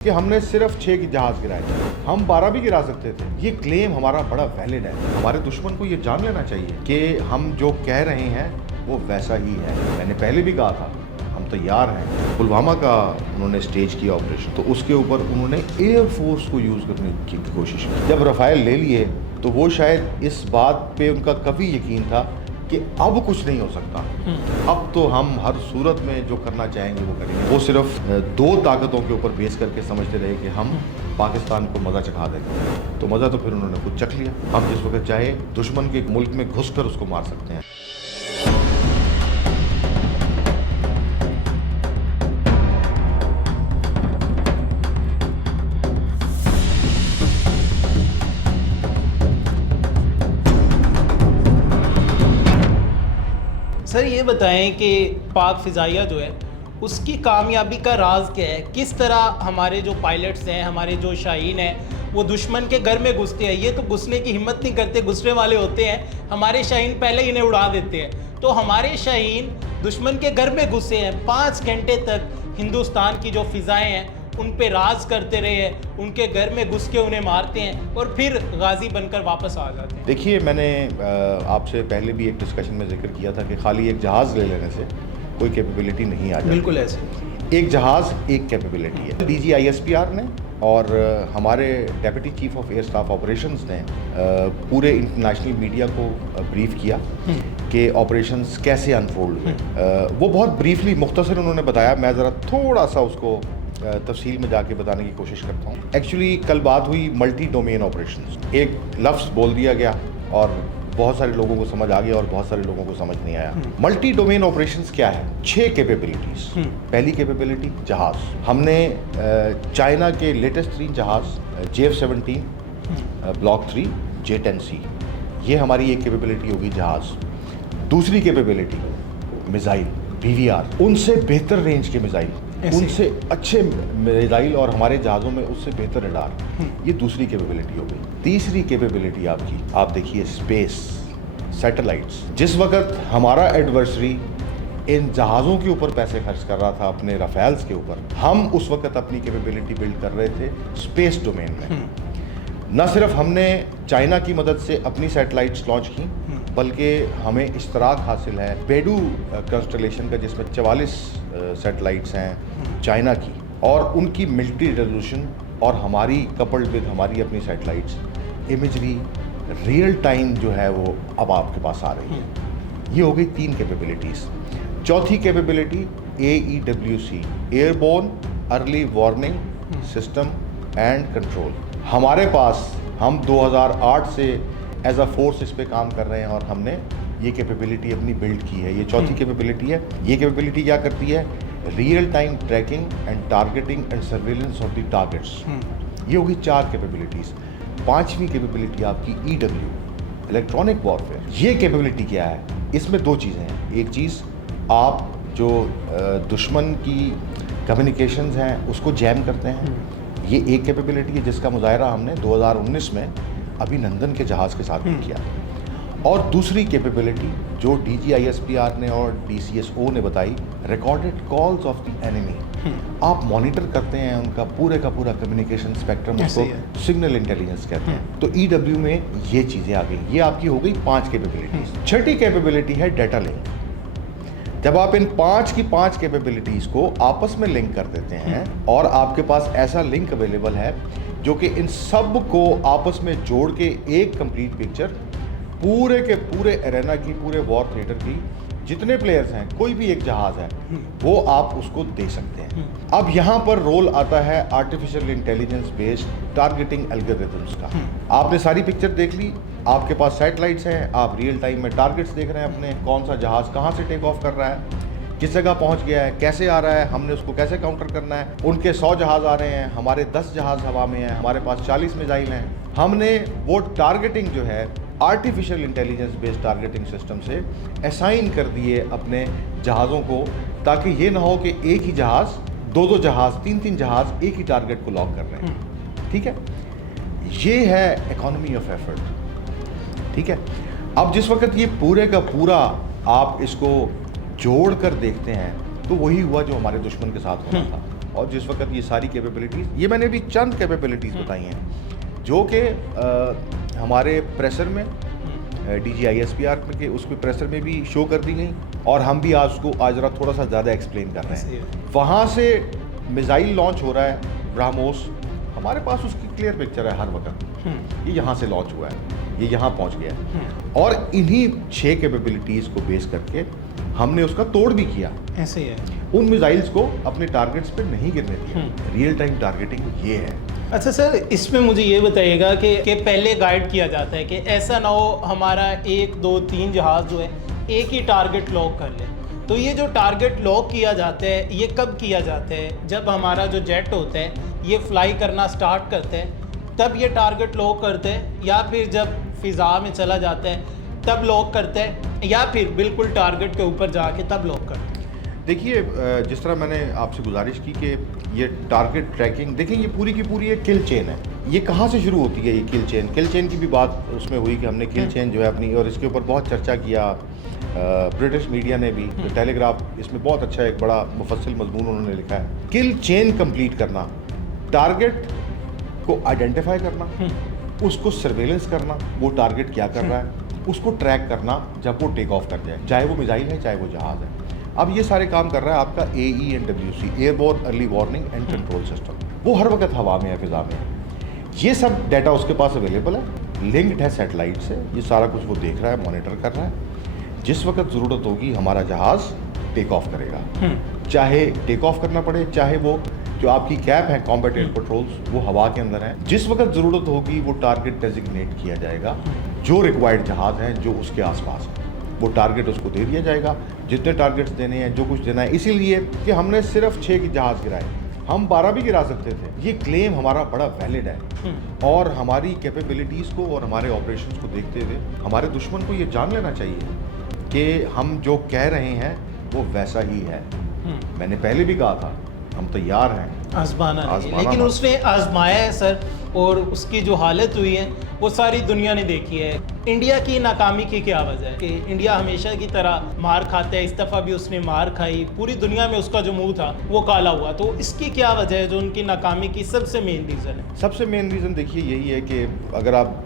कि हमने सिर्फ 6 की जहाज गिराए थे, हम 12 भी गिरा सकते थे। ये क्लेम हमारा बड़ा वैलिड है। हमारे दुश्मन को ये जान लेना चाहिए कि हम जो कह रहे हैं वो वैसा ही है। मैंने पहले भी कहा था हम तैयार हैं। पुलवामा का उन्होंने स्टेज किया ऑपरेशन, तो उसके ऊपर उन्होंने एयरफोर्स को यूज़ करने की कोशिश की। जब रफ़ाइल ले लिए तो वो शायद इस बात पे उनका कभी यकीन था कि अब कुछ नहीं हो सकता, अब तो हम हर सूरत में जो करना चाहेंगे वो करेंगे। वो सिर्फ 2 ताकतों के ऊपर बेस करके समझते रहे कि हम पाकिस्तान को मज़ा चखा देंगे, तो मज़ा तो फिर उन्होंने खुद चख लिया। हम जिस वक्त चाहे दुश्मन के मुल्क में घुसकर उसको मार सकते हैं। सर ये बताएं कि पाक फ़िज़ाइया जो है उसकी कामयाबी का राज क्या है? किस तरह हमारे जो पायलट्स हैं, हमारे जो शाहीन हैं, वो दुश्मन के घर में घुसते हैं। ये तो घुसने की हिम्मत नहीं करते, घुसने वाले होते हैं। हमारे शाहीन पहले इन्हें उड़ा देते हैं। तो हमारे शाहीन दुश्मन के घर में घुसे हैं, 5 घंटे तक हिंदुस्तान की जो फ़िज़ाएँ हैं उन पे राज करते रहे हैं, उनके घर में घुस के उन्हें मारते हैं और फिर गाजी बनकर वापस आ जाते हैं। देखिए, मैंने आपसे पहले भी एक डिस्कशन में जिक्र किया था कि खाली एक जहाज़ ले लेने से कोई कैपेबिलिटी नहीं आ जाती। बिल्कुल ऐसे एक जहाज़ एक कैपेबिलिटी है। डीजी आईएसपीआर ने और हमारे deputy chief of air staff operations ने पूरे इंटरनेशनल मीडिया को ब्रीफ किया कि ऑपरेशंस कैसे अनफोल्ड हुए। वो बहुत ब्रीफली मुख्तसर उन्होंने बताया। मैं ज़रा थोड़ा सा उसको तफसील में जाके बताने की कोशिश करता हूँ। एक्चुअली कल बात हुई मल्टी डोमेन ऑपरेशंस। एक लफ्ज़ बोल दिया गया और बहुत सारे लोगों को समझ आ गया और बहुत सारे लोगों को समझ नहीं आया। मल्टी डोमेन ऑपरेशंस क्या है? 6 कैपेबिलिटीज। पहली कैपेबिलिटी जहाज। हमने चाइना के लेटेस्ट 3 जहाज JF-17 ब्लॉक 3 J-10C, ये हमारी एक कैपेबिलिटी होगी जहाज। दूसरी कैपेबिलिटी मिसाइल BVR, उनसे बेहतर रेंज के मिसाइल, उनसे अच्छे मिसाइल और हमारे जहाज़ों में उससे बेहतर रडार, ये दूसरी कैपेबिलिटी हो गई। तीसरी कैपेबिलिटी आपकी, आप देखिए स्पेस, सैटेलाइट्स। जिस वक्त हमारा एडवर्सरी इन जहाज़ों के ऊपर पैसे खर्च कर रहा था अपने राफेल्स के ऊपर, हम उस वक्त अपनी कैपेबिलिटी बिल्ड कर रहे थे स्पेस डोमेन में। न सिर्फ हमने चाइना की मदद से अपनी सैटेलाइट्स लॉन्च की, बल्कि हमें इश्तराक हासिल है बेडू कंस्टलेशन का, जिसमें 44 सैटेलाइट्स हैं चाइना की, और उनकी मिलिट्री रेजोल्यूशन और हमारी कपल्ड विद हमारी अपनी सैटेलाइट्स इमेजरी रियल टाइम जो है वो अब आपके पास आ रही है। ये हो गई 3 कैपेबिलिटीज़। चौथी capability AEWC, airborne early warning system and control. हमारे पास, हम 2008 से एज अ फोर्स इस पे काम कर रहे हैं और हमने ये कैपेबिलिटी अपनी बिल्ड की है। ये चौथी कैपेबिलिटी है। ये कैपेबिलिटी क्या करती है? Real time tracking and targeting and surveillance of the targets. ये होगी 4 कैपेबिलिटीज़। 5वीं कैपेबिलिटी आपकी EW, इलेक्ट्रॉनिक वॉरफेयर। ये कैपेबिलिटी क्या है? इसमें 2 चीज़ें हैं। एक चीज़, आप जो दुश्मन की कम्युनिकेशंस हैं उसको जैम करते हैं, ये एक कैपेबिलिटी है जिसका मुजाहरा हमने 2019 में अभिनंदन के जहाज़ के साथ भी किया। और दूसरी कैपेबिलिटी जो DGISPR ने और DCSO ने बताई, recorded calls of the enemy. आप मॉनिटर करते हैं उनका पूरे का पूरा कम्युनिकेशन स्पेक्ट्रम, उसको सिग्नल इंटेलिजेंस कहते हैं। तो EW में ये चीज़ें आ गई। ये आपकी हो गई 5 कैपेबिलिटीज़। छठी कैपेबिलिटी है डाटा लिंक। जब आप इन 5 की 5 कैपेबिलिटीज़ को आपस में लिंक कर देते हैं और आपके पास ऐसा लिंक अवेलेबल है जो कि इन सब को आपस में जोड़ के एक कंप्लीट पिक्चर पूरे के पूरे एरेना की, पूरे वॉर थिएटर की, जितने प्लेयर्स हैं, कोई भी एक जहाज है, वो आप उसको दे सकते हैं। अब यहाँ पर रोल आता है artificial intelligence based targeting algorithms का। आपने सारी पिक्चर देख ली, आपके पास सैटेलाइट्स हैं, आप रियल टाइम में टारगेट्स देख रहे हैं अपने, कौन सा जहाज कहाँ से टेक ऑफ कर रहा है, किस जगह पहुंच गया है, कैसे आ रहा है, हमने उसको कैसे काउंटर करना है। उनके 100 जहाज आ रहे हैं, हमारे 10 जहाज हवा में हैं, हमारे पास 40 मिसाइल हैं। हमने वो टारगेटिंग जो है artificial intelligence based targeting system से असाइन कर दिए अपने जहाज़ों को, ताकि ये ना हो कि एक ही जहाज़ 2-2 जहाज़ 3-3 जहाज़ एक ही टारगेट को लॉक कर रहे हैं। ठीक है, ये है इकोनॉमी ऑफ एफर्ट। ठीक है, अब जिस वक्त ये पूरे का पूरा आप इसको जोड़ कर देखते हैं तो वही हुआ जो हमारे दुश्मन के साथ होना था। और जिस वक्त ये सारी कैपेबिलिटीज़, ये मैंने भी चंद कैपेबिलिटीज़ बताई हैं जो कि हमारे प्रेशर में DGISPR के उसके प्रेशर में भी शो कर दी गई, और हम भी आज उसको आज रात थोड़ा सा ज़्यादा एक्सप्लेन कर रहे हैं। वहाँ से मिसाइल लॉन्च हो रहा है ब्रह्मोस, हमारे पास उसकी क्लियर पिक्चर है हर वक्त, ये यहाँ से लॉन्च हुआ है, ये यहाँ पहुँच गया है, और इन्हीं 6 कैपेबिलिटीज़ को बेस करके हमने उसका तोड़ भी किया। ऐसे ही है, उन मिसाइल्स को अपने टारगेट्स पे नहीं गिरने दिया। रियल टाइम टारगेटिंग ये है। अच्छा सर, इसमें मुझे ये बताइएगा कि पहले गाइड किया जाता है कि ऐसा ना हो हमारा 1, 2, 3 जहाज़ जो है एक ही टारगेट लॉक कर ले। तो ये जो टारगेट लॉक किया जाता है ये कब किया जाता है? जब हमारा जो जेट होता है ये फ्लाई करना स्टार्ट करते हैं तब ये टारगेट लॉक करते हैं, या फिर जब फिज़ा में चला जाता है तब लॉक करते हैं, या फिर बिल्कुल टारगेट के ऊपर जाके तब लॉक करते हैं? देखिए, जिस तरह मैंने आपसे गुजारिश की कि ये टारगेट ट्रैकिंग, देखिए ये पूरी की पूरी एक किल चेन है। ये कहाँ से शुरू होती है ये किल चेन? किल चेन की भी बात उसमें हुई कि हमने किल चेन जो है अपनी, और इसके ऊपर बहुत चर्चा किया, ब्रिटिश मीडिया ने भी, टेलीग्राफ इसमें बहुत अच्छा एक बड़ा मुफस्सिल मजमून उन्होंने लिखा है। किल चेन कंप्लीट करना, टारगेट को आइडेंटिफाई करना, उसको सर्वेलेंस करना, वो टारगेट क्या कर रहा है उसको ट्रैक करना जब वो टेक ऑफ कर जाए, चाहे वो मिसाइल है चाहे वो जहाज़ है। अब ये सारे काम कर रहा है आपका AENWC, airborne early warning and control system. वो हर वक्त हवा में है, फिजा में है, ये सब डाटा उसके पास अवेलेबल है, लिंक्ड है सैटेलाइट से, ये सारा कुछ वो देख रहा है, मॉनिटर कर रहा है। जिस वक्त ज़रूरत होगी हमारा जहाज़ टेक ऑफ करेगा, चाहे टेक ऑफ करना पड़े, चाहे वो जो आपकी कैप है कॉम्बैट एयर पेट्रोल्स वो हवा के अंदर है, जिस वक्त ज़रूरत होगी वो टारगेट डेजिग्नेट किया जाएगा, जो रिक्वायर्ड जहाज़ हैं जो उसके आसपास है वो टारगेट उसको दे दिया जाएगा, जितने टारगेट्स देने हैं, जो कुछ देना है। इसीलिए कि हमने सिर्फ 6 जहाज़ गिराए, हम 12 भी गिरा सकते थे। ये क्लेम हमारा बड़ा वैलिड है, और हमारी कैपेबिलिटीज़ को और हमारे ऑपरेशंस को देखते हुए हमारे दुश्मन को ये जान लेना चाहिए कि हम जो कह रहे हैं वो वैसा ही है। मैंने पहले भी कहा था हम तैयार हैं आजमाना नहीं, लेकिन उसने आजमाया है सर, और उसकी जो हालत हुई है वो सारी दुनिया ने देखी है। इंडिया की नाकामी की क्या वजह है कि इंडिया हमेशा की तरह मार खाता है? इस दफ़ा भी उसने मार खाई, पूरी दुनिया में उसका जो मुंह था वो काला हुआ। तो इसकी क्या वजह है जो उनकी नाकामी की सबसे मेन रीज़न है? सबसे मेन रीज़न देखिए यही है कि अगर आप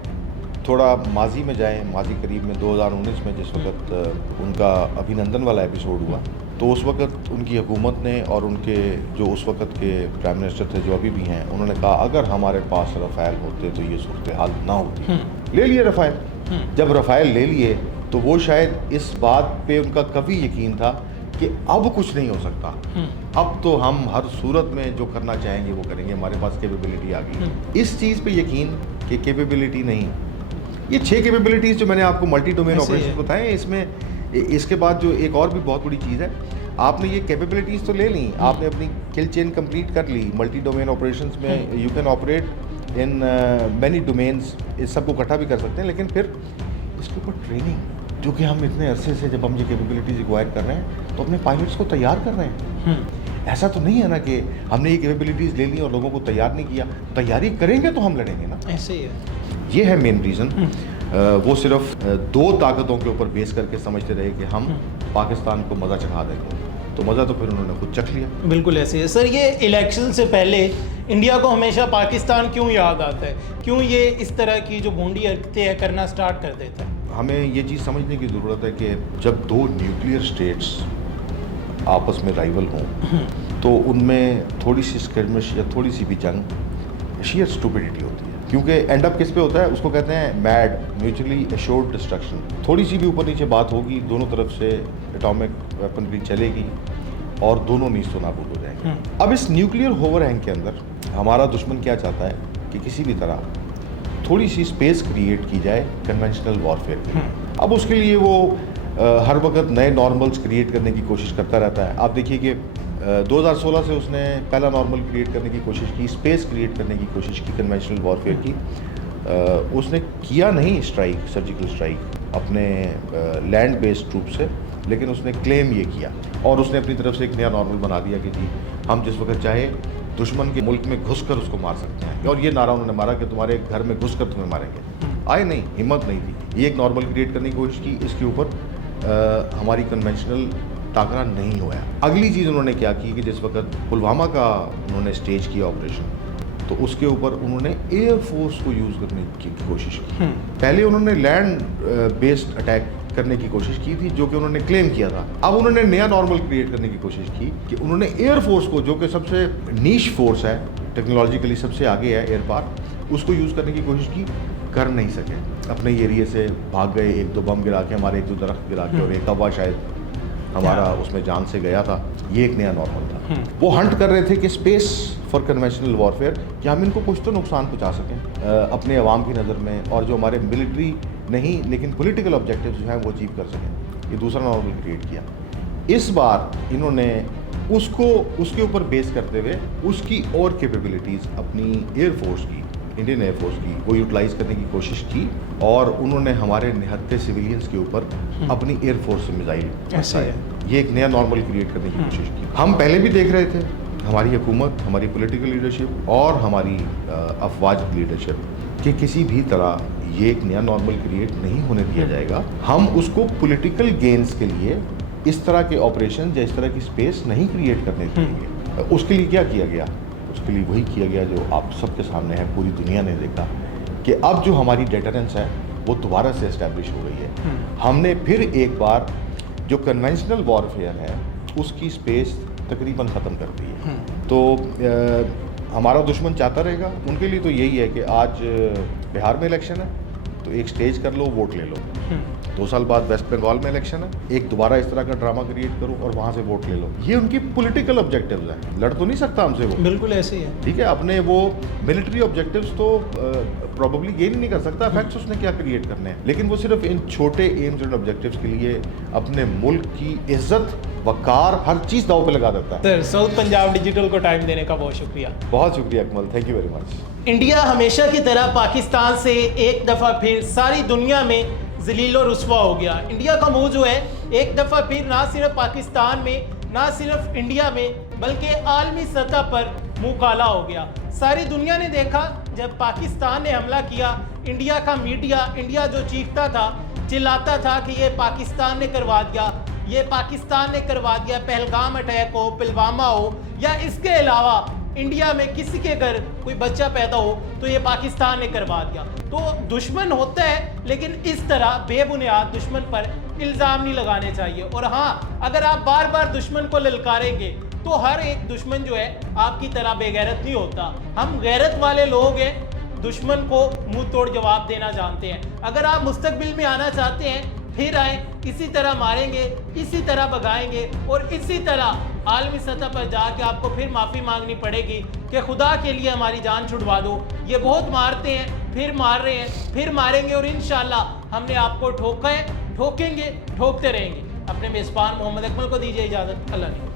थोड़ा माजी में जाएं, माजी करीब में 2019 में जिस वक्त उनका अभिनंदन वाला एपिसोड हुआ, तो उस वक्त उनकी हुकूमत ने और उनके जो उस वक्त के प्राइम मिनिस्टर थे जो अभी भी हैं, उन्होंने कहा अगर हमारे पास रफ़ाइल होते तो ये सूरत हाल ना होती। ले लिए रफ़ाइल। जब रफ़ाइल ले लिए तो वो शायद इस बात पे उनका कभी यकीन था कि अब कुछ नहीं हो सकता, अब तो हम हर सूरत में जो करना चाहेंगे वो करेंगे, हमारे पास कैपेबिलिटी आ गई। इस चीज़ पे यकीन कि कैपेबिलिटी नहीं, ये 6 कैपेबिलिटीज़ जो मैंने आपको मल्टी डोमेन ऑपरेशन बताए, इसमें इसके बाद जो एक और भी बहुत बड़ी चीज़ है, आपने ये कैपेबिलिटीज़ तो ले ली, आपने अपनी किल चेन कंप्लीट कर ली, मल्टी डोमेन ऑपरेशंस में you can operate in many domains, इस सबको इकट्ठा भी कर सकते हैं, लेकिन फिर इसके ऊपर ट्रेनिंग, जो कि हम इतने अरसे से जब हम ये कैपेबिलिटीज़ एक्वायर कर रहे हैं तो अपने पायलट्स को तैयार कर रहे हैं। ऐसा तो नहीं है ना कि हमने ये कैपेबिलिटीज़ ले ली और लोगों को तैयार नहीं किया, तैयारी करेंगे तो हम लड़ेंगे ना। ऐसे ही है, ये है मेन रीज़न। वो सिर्फ 2 ताकतों के ऊपर बेस करके समझते रहे कि हम पाकिस्तान को मज़ा चखा देंगे, तो मज़ा तो फिर उन्होंने खुद चख लिया। बिल्कुल ऐसे है सर। ये इलेक्शन से पहले इंडिया को हमेशा पाकिस्तान क्यों याद आता है? क्यों ये इस तरह की जो भोंडी हरकतें करना स्टार्ट कर देता है? हमें ये चीज़ समझने की ज़रूरत है कि जब 2 न्यूक्लियर स्टेट्स आपस में राइवल हों तो उनमें थोड़ी सी स्किर्मिश या थोड़ी सी भी जंग शीयर स्टूपिडिटी होती है, क्योंकि एंड अप किस पे होता है, उसको कहते हैं मैड म्यूचुअली एश्योर्ड डिस्ट्रक्शन। थोड़ी सी भी ऊपर नीचे बात होगी, दोनों तरफ से एटॉमिक वेपनरी चलेगी और दोनों नीस्तो नाबूद हो जाएंगे। अब इस न्यूक्लियर ओवरहैंग के अंदर हमारा दुश्मन क्या चाहता है कि किसी भी तरह थोड़ी सी स्पेस क्रिएट की जाए कन्वेंशनल वॉरफेयर के लिए। अब उसके लिए वो हर वक्त नए नॉर्मल्स क्रिएट करने की कोशिश करता रहता है। आप देखिए कि 2016 से उसने पहला नॉर्मल क्रिएट करने की कोशिश की, स्पेस क्रिएट करने की कोशिश की कन्वेंशनल वॉरफेयर की। उसने किया नहीं स्ट्राइक, सर्जिकल स्ट्राइक अपने लैंड बेस्ड ट्रूप से, लेकिन उसने क्लेम ये किया और उसने अपनी तरफ से एक नया नॉर्मल बना दिया कि जी हम जिस वक्त चाहे दुश्मन के मुल्क में घुसकर उसको मार सकते हैं। और ये नारा उन्होंने मारा कि तुम्हारे घर में घुसकर तुम्हें मारेंगे। आए नहीं, हिम्मत नहीं थी। ये एक नॉर्मल क्रिएट करने की कोशिश की, इसके ऊपर हमारी कन्वेंशनल टाकरा नहीं हुआ। अगली चीज़ उन्होंने क्या की कि जिस वक्त पुलवामा का उन्होंने स्टेज किया ऑपरेशन, तो उसके ऊपर उन्होंने एयरफोर्स को यूज़ करने की कोशिश की। पहले उन्होंने लैंड बेस्ड अटैक करने की कोशिश की थी, जो कि उन्होंने क्लेम किया था। अब उन्होंने नया नॉर्मल क्रिएट करने की कोशिश की कि उन्होंने एयरफोर्स को, जो कि सबसे नीश फोर्स है, टेक्नोलॉजिकली सबसे आगे है एयर पार, उसको यूज़ करने की कोशिश की, कर नहीं सके। अपने एरिए से भाग गए, 1-2 बम गिरा के, हमारे 1-2 दरख्त गिरा के, और एक कौवा शायद हमारा उसमें जान से गया था। ये एक नया नॉर्मल था। वो हंट कर रहे थे कि स्पेस फॉर कन्वेंशनल वॉरफेयर, कि हम इनको कुछ तो नुकसान पहुंचा सकें अपने अवाम की नज़र में, और जो हमारे मिलिट्री नहीं लेकिन पॉलिटिकल ऑब्जेक्टिव्स जो हैं वो अचीव कर सकें। ये दूसरा नॉर्मल क्रिएट किया। इस बार इन्होंने उसको उसके ऊपर बेस करते हुए उसकी और कैपेबिलिटीज़ अपनी एयरफोर्स की, इंडियन एयरफोर्स की, वो यूटिलाइज करने की कोशिश की, और उन्होंने हमारे निहत्थे सिविलियंस के ऊपर अपनी एयरफोर्स से मिसाइल बरसाए। ये एक नया नॉर्मल क्रिएट करने की कोशिश की। हम पहले भी देख रहे थे, हमारी हुकूमत, हमारी पॉलिटिकल लीडरशिप और हमारी अफवाज लीडरशिप, कि किसी भी तरह ये एक नया नॉर्मल क्रिएट नहीं होने दिया जाएगा। हम उसको पॉलिटिकल गेन्स के लिए इस तरह के ऑपरेशन या इस तरह की स्पेस नहीं क्रिएट करने देंगे। उसके लिए क्या किया गया? उसके लिए वही किया गया जो आप सबके सामने है, पूरी दुनिया ने देखा, कि अब जो हमारी डेटरेंस है वो दोबारा से एस्टैब्लिश हो गई है। हमने फिर एक बार जो कन्वेंशनल वॉरफेयर है उसकी स्पेस तकरीबन ख़त्म कर दी है। तो हमारा दुश्मन चाहता रहेगा, उनके लिए तो यही है कि आज बिहार में इलेक्शन है तो एक स्टेज कर लो, वोट ले लो। 2 साल बाद वेस्ट बंगाल में इलेक्शन है, एक दोबारा इस तरह का ड्रामा क्रिएट करो और वहाँ से वोट ले लो। ये उनकी पॉलिटिकल ऑब्जेक्टिव्स हैं। लड़ तो नहीं सकता हमसे वो, बिल्कुल ऐसे ही है। ठीक है। अपने वो मिलिट्री ऑब्जेक्टिव्स तो प्रॉब्ली गेन नहीं कर सकता, फैक्ट्स उसने क्या क्रिएट करने हैं, लेकिन वो सिर्फ इन छोटे एम्स एंड ऑब्जेक्टिव्स के लिए अपने मुल्क की इज्जत, वकार, हर चीज़ दाव पे लगा देता है। सर, साउथ पंजाब डिजिटल को टाइम देने का बहुत शुक्रिया। बहुत शुक्रिया Akmal, thank you very much. India हमेशा की तरह पाकिस्तान से एक दफ़ा फिर सारी दुनिया में जलील और रुस्वा हो गया। इंडिया का मुंह जो है एक दफ़ा फिर ना सिर्फ पाकिस्तान में, ना सिर्फ इंडिया में, बल्कि आलमी सतह पर मुंह काला हो गया। सारी दुनिया ने देखा जब पाकिस्तान ने हमला किया, इंडिया का मीडिया, इंडिया जो चीखता था, चिल्लाता था कि ये पाकिस्तान ने करवा दिया, ये पाकिस्तान ने करवा दिया। पहलगाम अटैक हो, पुलवामा हो, या इसके अलावा इंडिया में किसी के घर कोई बच्चा पैदा हो तो ये पाकिस्तान ने करवा दिया। तो दुश्मन होता है, लेकिन इस तरह बेबुनियाद दुश्मन पर इल्ज़ाम नहीं लगाने चाहिए। और हाँ, अगर आप बार बार दुश्मन को ललकारेंगे तो हर एक दुश्मन जो है आपकी तरह बेगैरत नहीं होता। हम गैरत वाले लोग हैं, दुश्मन को मुंह तोड़ जवाब देना जानते हैं। अगर आप मुस्तकबिल में आना चाहते हैं, फिर आए, इसी तरह मारेंगे, इसी तरह भगाएंगे, और इसी तरह आलमी सतह पर जाके आपको फिर माफ़ी मांगनी पड़ेगी कि खुदा के लिए हमारी जान छुड़वा दो। ये बहुत मारते हैं, फिर मार रहे हैं, फिर मारेंगे, और इंशाल्लाह हमने आपको ठोका है, ठोकेंगे, ठोकते रहेंगे। अपने मेज़बान मोहम्मद अकमल को दीजिए इजाज़त। अल्लाह ने